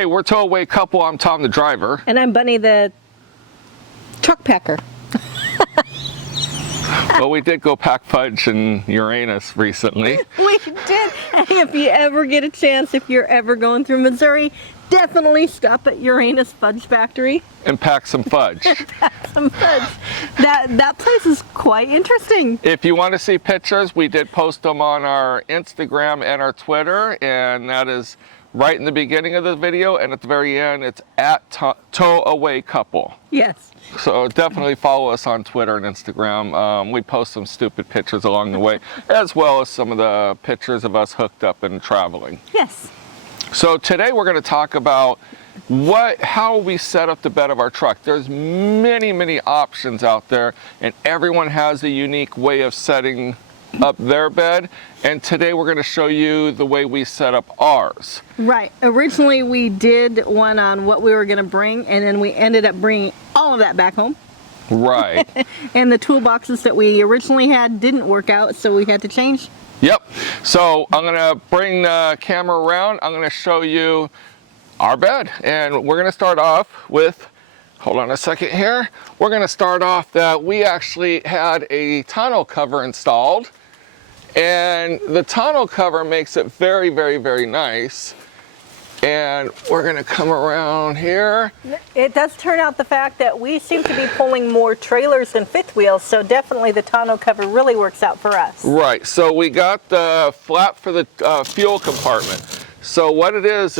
Hey, we're Towaway Couple. I'm Tom, the driver. And I'm Bunny, the truck packer. Well, we did go pack fudge in Uranus recently. We did. And if you ever get a chance, if you're ever going through Missouri, definitely stop at Uranus Fudge Factory. And pack some fudge. Pack some fudge. That place is quite interesting. If you want to see pictures, we did post them on our Instagram and our Twitter, and that is right in the beginning of the video, and at the very end, it's at TowawayCouple. Yes. So definitely follow us on Twitter and Instagram. We post some stupid pictures along the way, as well as some of the pictures of us hooked up and traveling. Yes. So today we're going to talk about how we set up the bed of our truck. There's many options out there, and everyone has a unique way of setting up their bed, and today we're going to show you the way we set up ours. Right. Originally we did one on what we were going to bring, and then we ended up bringing all of that back home. Right. And the toolboxes that we originally had didn't work out, so we had to change. Yep. So I'm going to bring the camera around. I'm going to show you our bed, and we're going to start off with, hold on a second here. We're going to start off that we actually had a tonneau cover installed, and the tonneau cover makes it very nice. And we're going to come around here. It does turn out the fact that we seem to be pulling more trailers than fifth wheels, so definitely the tonneau cover really works out for us. Right, so we got the flap for the fuel compartment. So what it is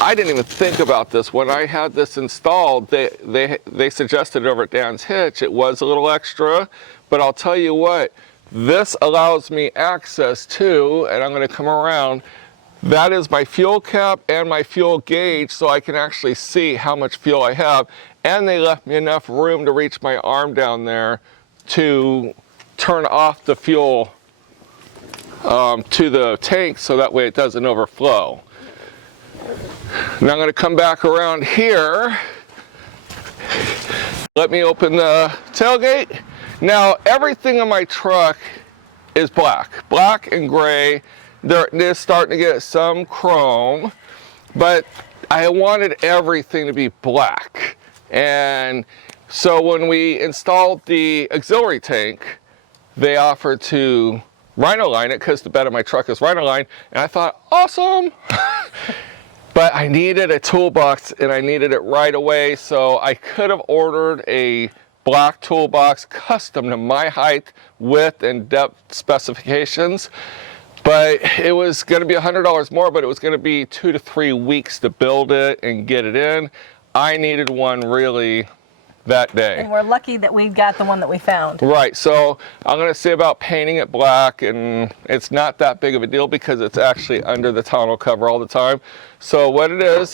I didn't even think about this. When I had this installed, they suggested over at Dan's Hitch, it was a little extra, but I'll tell you what, this allows me access to, and I'm going to come around, that is my fuel cap and my fuel gauge, so I can actually see how much fuel I have, and they left me enough room to reach my arm down there to turn off the fuel to the tank, so that way it doesn't overflow. Now I'm going to come back around here. Let me open the tailgate. Now everything in my truck is black and gray. They're starting to get some chrome, but I wanted everything to be black. And so when we installed the auxiliary tank, they offered to rhino line it because the bed of my truck is rhino line, and I thought, awesome. But I needed a toolbox, and I needed it right away, so I could have ordered a black toolbox custom to my height, width, and depth specifications. But it was going to be $100 more, but it was going to be 2 to 3 weeks to build it and get it in. I needed one really that day. And we're lucky that we got the one that we found. Right, so I'm going to say about painting it black, and it's not that big of a deal because it's actually under the tonneau cover all the time. So what it is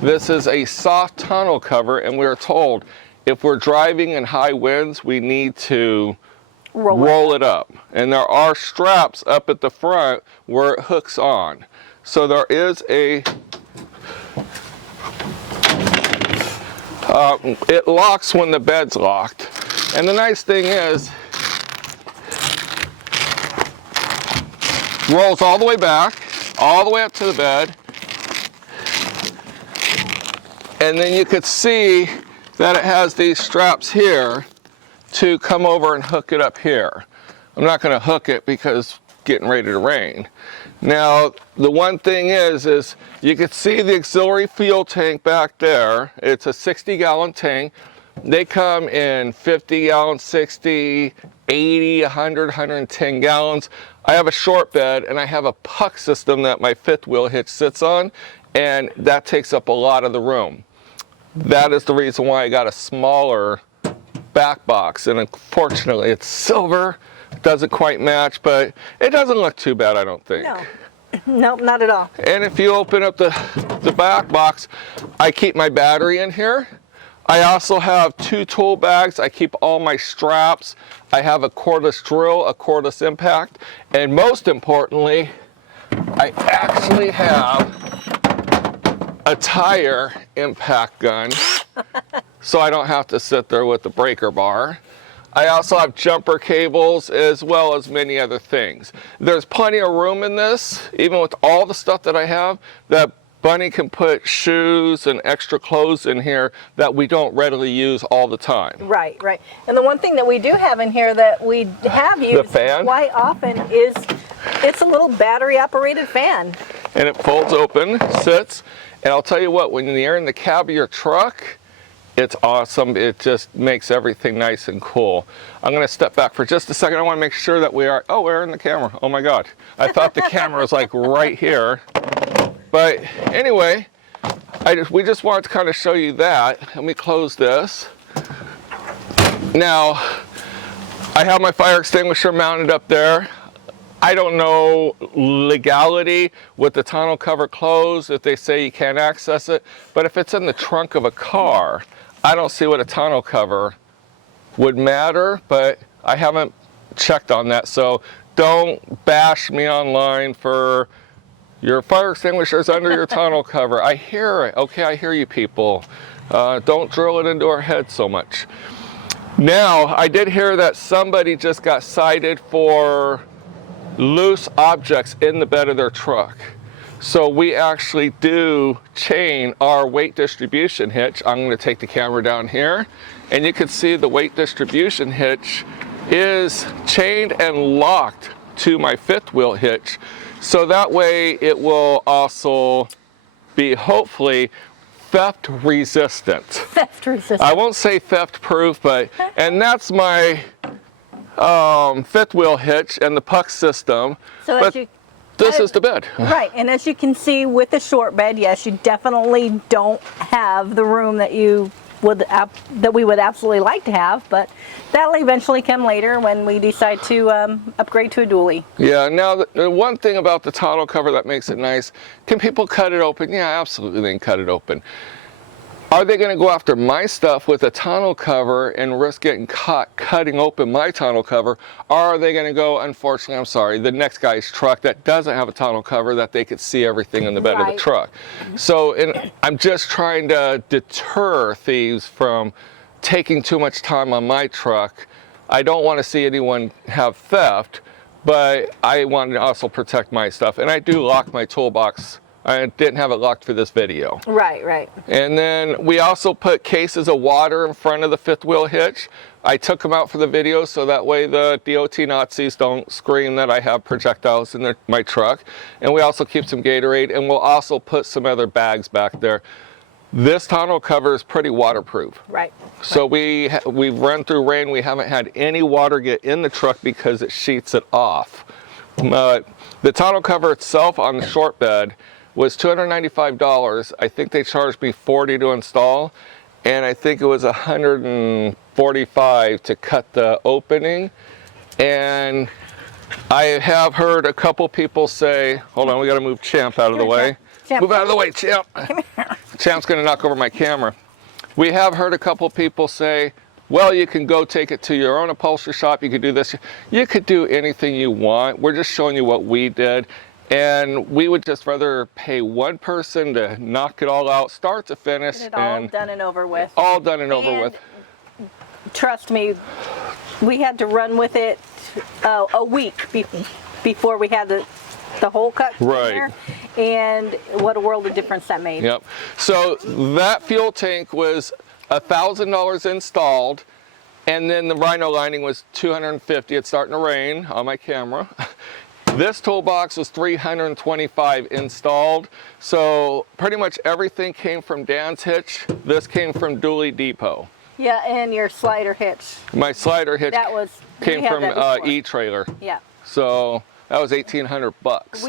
this is a soft tonneau cover, and we're told if we're driving in high winds, we need to roll it up. And there are straps up at the front where it hooks on. So there is a it locks when the bed's locked. And the nice thing is, rolls all the way back, all the way up to the bed. And then you could see that it has these straps here to come over and hook it up here. I'm not going to hook it because it's getting ready to rain. Now, the one thing is you can see the auxiliary fuel tank back there. It's a 60-gallon tank. They come in 50 gallons, 60, 80, 100, 110 gallons. I have a short bed, and I have a puck system that my fifth wheel hitch sits on, and that takes up a lot of the room. That is the reason why I got a smaller back box, and unfortunately it's silver. Doesn't quite match, but it doesn't look too bad, I don't think. No. Nope, not at all. And if you open up the back box, I keep my battery in here. I also have 2 tool bags. I keep all my straps. I have a cordless drill, a cordless impact, and most importantly, I actually have a tire impact gun, so I don't have to sit there with the breaker bar. I also have jumper cables as well as many other things. There's plenty of room in this, even with all the stuff that I have. The Bunny can put shoes and extra clothes in here that we don't readily use all the time. Right, right. And the one thing that we do have in here that we have used fan? quite often is it's a little battery operated fan. And it folds open, sits, and I'll tell you what, when you're in the cab of your truck, it's awesome. It just makes everything nice and cool. I'm going to step back for just a second. I want to make sure that we're in the camera. Oh my God. I thought the camera was like right here. But anyway, we just wanted to kind of show you that. Let me close this. Now, I have my fire extinguisher mounted up there. I don't know legality with the tonneau cover closed if they say you can't access it, but if it's in the trunk of a car, I don't see what a tonneau cover would matter, but I haven't checked on that, so don't bash me online for your fire extinguisher's under your tonneau cover. I hear it. Okay, I hear you people. Don't drill it into our head so much. Now, I did hear that somebody just got cited for loose objects in the bed of their truck. So we actually do chain our weight distribution hitch. I'm going to take the camera down here, and you can see the weight distribution hitch is chained and locked to my fifth wheel hitch. So that way it will also be hopefully theft resistant. Theft resistant. I won't say theft proof, but, and that's my fifth wheel hitch and the puck system. So but this is the bed. Right, and as you can see with the short bed, yes, you definitely don't have the room that you would that we would absolutely like to have, but that'll eventually come later when we decide to upgrade to a dually. Yeah, now the one thing about the tonneau cover that makes it nice, can people cut it open? Yeah, absolutely they can cut it open. Are they going to go after my stuff with a tonneau cover and risk getting caught cutting open my tonneau cover? Or are they going to go, unfortunately, I'm sorry, the next guy's truck that doesn't have a tonneau cover that they could see everything in the bed of the truck? So I'm just trying to deter thieves from taking too much time on my truck. I don't want to see anyone have theft, but I want to also protect my stuff. And I do lock my toolbox. I didn't have it locked for this video. Right, right. And then we also put cases of water in front of the fifth wheel hitch. I took them out for the video so that way the DOT Nazis don't scream that I have projectiles in my truck. And we also keep some Gatorade, and we'll also put some other bags back there. This tonneau cover is pretty waterproof. Right. So we've run through rain. We haven't had any water get in the truck because it sheets it off. The tonneau cover itself on the short bed was $295. I think they charged me $40 to install, and I think it was $145 to cut the opening. And I have heard a couple people say, hold on, we got to move Champ out of the way. Champ. Move out of the way, Champ. Champ's going to knock over my camera. We have heard a couple people say, well, you can go take it to your own upholstery shop. You could do this. You could do anything you want. We're just showing you what we did. And we would just rather pay one person to knock it all out, start to finish. Get it all done and over with. All done and over with. Trust me, we had to run with it a week before we had the hole cut right there. And what a world of difference that made. Yep. So that fuel tank was $1,000 installed, and then the rhino lining was $250. It's starting to rain on my camera. This toolbox was $325 installed. So pretty much everything came from Dan's hitch. This came from Dually Depot. Yeah, and your slider hitch. My slider hitch came from E-Trailer. Yeah. So that was $1,800.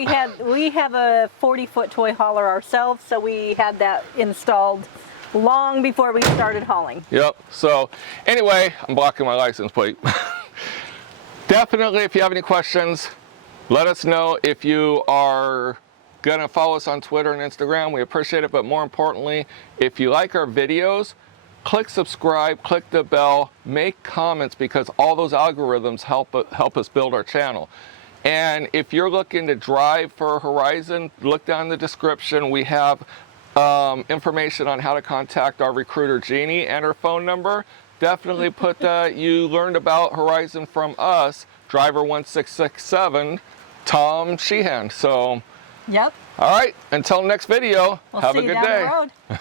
We have a 40-foot toy hauler ourselves, so we had that installed long before we started hauling. Yep. So anyway, I'm blocking my license plate. Definitely, if you have any questions, let us know. If you are gonna follow us on Twitter and Instagram, we appreciate it. But more importantly, if you like our videos, click subscribe, click the bell, make comments, because all those algorithms help us build our channel. And if you're looking to drive for Horizon, look down in the description. We have information on how to contact our recruiter Jeannie and her phone number. Definitely put that you learned about Horizon from us, driver 1667, Tom Sheehan. So Yep. All right, until next video, We'll have see a you good down day. the road.